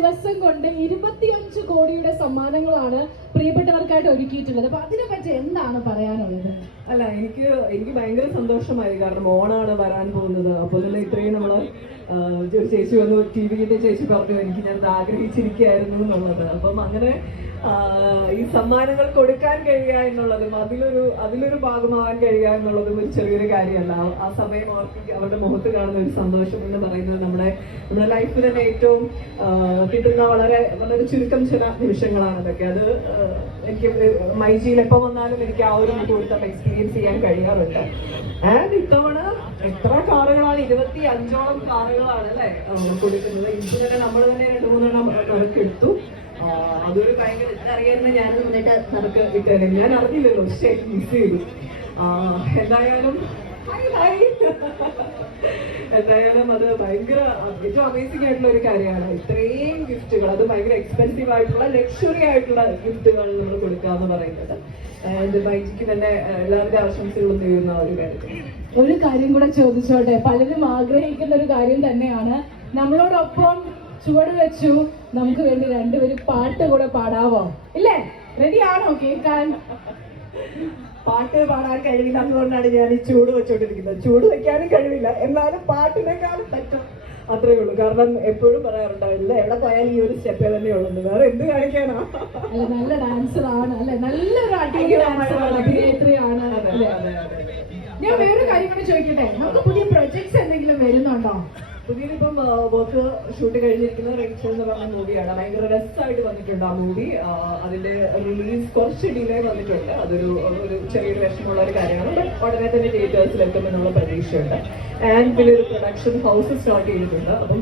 ദിവസം കൊണ്ട് ഇരുപത്തിയഞ്ച് കോടിയുടെ സമ്മാനങ്ങളാണ് പ്രിയപ്പെട്ടവർക്കായിട്ട് ഒരുക്കിയിട്ടുള്ളത്. അപ്പൊ അതിനെ പറ്റി എന്താണ് പറയാനുള്ളത്? അല്ല എനിക്ക് എനിക്ക് ഭയങ്കര സന്തോഷമായി. കാരണം ഓണാണ് വരാൻ പോകുന്നത്. അപ്പോൾ ഇത്രയും നമ്മൾ ചേച്ചി വന്നു ടി വിന്റെ ചേച്ചി പറഞ്ഞു എനിക്ക് ഞാൻ ആഗ്രഹിച്ചിരിക്കുകയായിരുന്നു എന്നുള്ളത്. അപ്പം അങ്ങനെ ഈ സമ്മാനങ്ങൾ കൊടുക്കാൻ കഴിയുക എന്നുള്ളതും അതിലൊരു അതിലൊരു ഭാഗമാവാൻ കഴിയുക എന്നുള്ളതും ഒരു ചെറിയൊരു കാര്യമല്ല. ആ- സമയം അവർക്ക് അവരുടെ മുഖത്ത് കാണുന്ന ഒരു സന്തോഷം എന്ന് പറയുന്നത് നമ്മുടെ നമ്മുടെ ലൈഫിൽ തന്നെ ഏറ്റവും കിട്ടുന്ന വളരെ വളരെ ചുരുക്കം ചില നിമിഷങ്ങളാണ് അതൊക്കെ. അത് എനിക്ക് മൈജിയിൽ എപ്പോൾ വന്നാലും എനിക്ക് ആ ഒരു കൂടുതൽ എക്സ്പീരിയൻസ് ചെയ്യാൻ കഴിയാറുണ്ട്. ആൻഡ് ഇത്തവണ എത്ര കാറുകളാണ്? ഇരുപത്തി അഞ്ചോളം കാറുകളാണ് അല്ലെ? കൊടുക്കുന്നത്. ഇപ്പൊ തന്നെ നമ്മൾ തന്നെ രണ്ട് മൂന്നെണ്ണം നറുക്കെടുത്തു അതൊരു ഭയങ്കര അറിയായിരുന്നു ഞാൻ നമുക്ക് നറുക്ക് ഇട്ടേനെ. ഞാൻ അറിഞ്ഞില്ലല്ലോ. ശരി മിസ് ചെയ്തു. എന്തായാലും എന്തായാലും അത് ഭയങ്കര ഏറ്റവും അമേസിംഗ് ആയിട്ടുള്ള ഒരു കാര്യമാണ്. ഇത്രയും ഗിഫ്റ്റുകൾ അത് ഭയങ്കര എക്സ്പെൻസീവ് ആയിട്ടുള്ള ലക്ഷറി ആയിട്ടുള്ള ഗിഫ്റ്റുകൾ നമ്മൾ കൊടുക്കുക എന്ന് പറയുന്നത് ബൈജിക്ക് തന്നെ എല്ലാവരുടെ ആശംസകളും നേരുന്ന ഒരു കാര്യം ഒരു കാര്യം കൂടെ ചോദിച്ചോട്ടെ? പലരും ആഗ്രഹിക്കുന്ന ഒരു കാര്യം തന്നെയാണ്. നമ്മളോടൊപ്പം ചുവട് വെച്ചു. നമുക്ക് വേണ്ടി രണ്ടുപേരും പാട്ട് കൂടെ പാടാവോ? ഇല്ലേ? റെഡി ആണോ? കേൾക്കാൻ? പാട്ട് പാടാൻ കഴിവില്ല അതുകൊണ്ടാണ് ഞാൻ ഈ ചൂട് വെച്ചോണ്ടിരിക്കുന്നത്. ചൂട് വെക്കാനും കഴിവില്ല. എന്നാലും പാട്ടിനേക്കാളും പറ്റും അത്രേ ഉള്ളൂ. കാരണം എപ്പോഴും പറയാറുണ്ടാവില്ല എവിടെ പോയാലും ഈ ഒരു സ്റ്റെപ്പ് തന്നെ ഉള്ളൂ വേറെ എന്ത് കാണിക്കാനാ? അല്ല നല്ല ഡാൻസർ ആണ് അല്ലെ? നല്ലൊരു അടിപൊളി ഡാൻസർ അഭിനേത്രിയാണ്. ഞാൻ വേറൊരു കാര്യം കൂടി ചോദിക്കട്ടെ? നമുക്ക് പുതിയ പ്രൊജക്ട്സ് പുതിയതിപ്പം വർക്ക് ഷൂട്ട് കഴിഞ്ഞിരിക്കുന്ന റെക്സ് എന്ന് പറഞ്ഞ മൂവിയാണ് ഭയങ്കര രസമായിട്ട് വന്നിട്ടുണ്ട് ആ മൂവി അതിന്റെ റിലീസ് കുറച്ച് ഡിലേ വന്നിട്ടുണ്ട്. അതൊരു ഒരു ചെറിയൊരു വിഷമമുള്ള ഒരു കാര്യമാണ്. ബട്ട് ഉടനെ തന്നെ തിയേറ്റേഴ്സിൽ എത്തുമെന്നുള്ള പ്രതീക്ഷയുണ്ട്. ആൻഡ് പിന്നെ ഒരു പ്രൊഡക്ഷൻ ഹൗസ് സ്റ്റാർട്ട് ചെയ്തിട്ടുണ്ട്. അപ്പം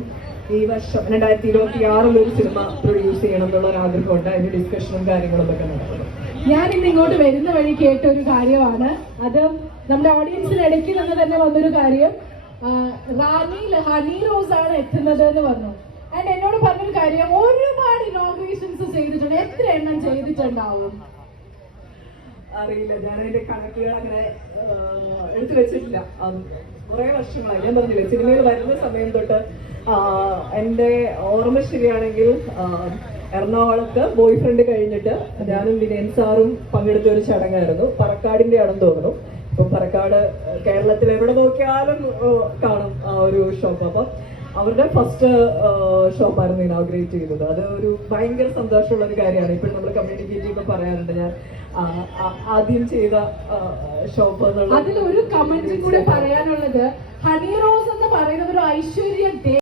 ഈ വർഷം രണ്ടായിരത്തി ഇരുപത്തി ആറിൽ ഒരു സിനിമ പ്രൊഡ്യൂസ് ചെയ്യണം എന്നുള്ള ഒരു ആഗ്രഹമുണ്ട്. അതിന്റെ ഡിസ്കഷനും കാര്യങ്ങളും ഒക്കെ നടക്കുന്നത് ഞാൻ ഇന്ന് ഇങ്ങോട്ട് വരുന്ന വഴി കേട്ട ഒരു കാര്യമാണ്. അത് നമ്മുടെ ഓഡിയൻസിന് ഇടയ്ക്ക് നിന്ന് തന്നെ വന്നൊരു കാര്യം. റാണി ഹണി റോസ് ആണ് എത്തുന്നത് എന്ന് പറഞ്ഞു. ആൻഡ് എന്നോട് പറഞ്ഞൊരു കാര്യം ഒരുപാട് ഇനോഗ്രേഷൻസ് ചെയ്തിട്ടുണ്ട്. എത്ര എണ്ണം ചെയ്തിട്ടുണ്ടാവും? അറിയില്ല ഞാൻ അതിന്റെ കണക്കുകൾ അങ്ങനെ എടുത്തു വെച്ചിട്ടില്ല. കുറെ വർഷങ്ങളായി. ഞാൻ പറഞ്ഞില്ല സിനിമയിൽ വരുന്ന സമയം തൊട്ട് എന്റെ ഓർമ്മ ശരിയാണെങ്കിൽ എറണാകുളത്ത് ബോയ് ഫ്രണ്ട് കഴിഞ്ഞിട്ട് ഞാനും വിനയൻ സാറും പങ്കെടുത്ത ഒരു ചടങ്ങായിരുന്നു. പറക്കാടിന്റെ ആണെന്ന് തോന്നുന്നു. ഇപ്പൊ പറക്കാട് കേരളത്തിൽ എവിടെ നോക്കിയാലും കാണും ആ ഒരു ഷോപ്പ് അപ്പൊ അവരുടെ ഫസ്റ്റ് ഷോപ്പായിരുന്നു ഇനോഗ്രേറ്റ് ചെയ്തത്. അത് ഒരു ഭയങ്കര സന്തോഷമുള്ള ഒരു കാര്യമാണ്. ഇപ്പോഴും നമ്മൾ കമ്മ്യൂണിക്കേറ്റ് ചെയ്യുമ്പോൾ പറയാറുണ്ട് ഞാൻ ആദ്യം ചെയ്ത ഷോപ്പ് അതിൽ ഒരു കമന്റ് കൂടെ പറയാനുള്ളത് ഹണി റോസ് എന്ന് പറയുന്നത് ഒരു ഐശ്വര്യ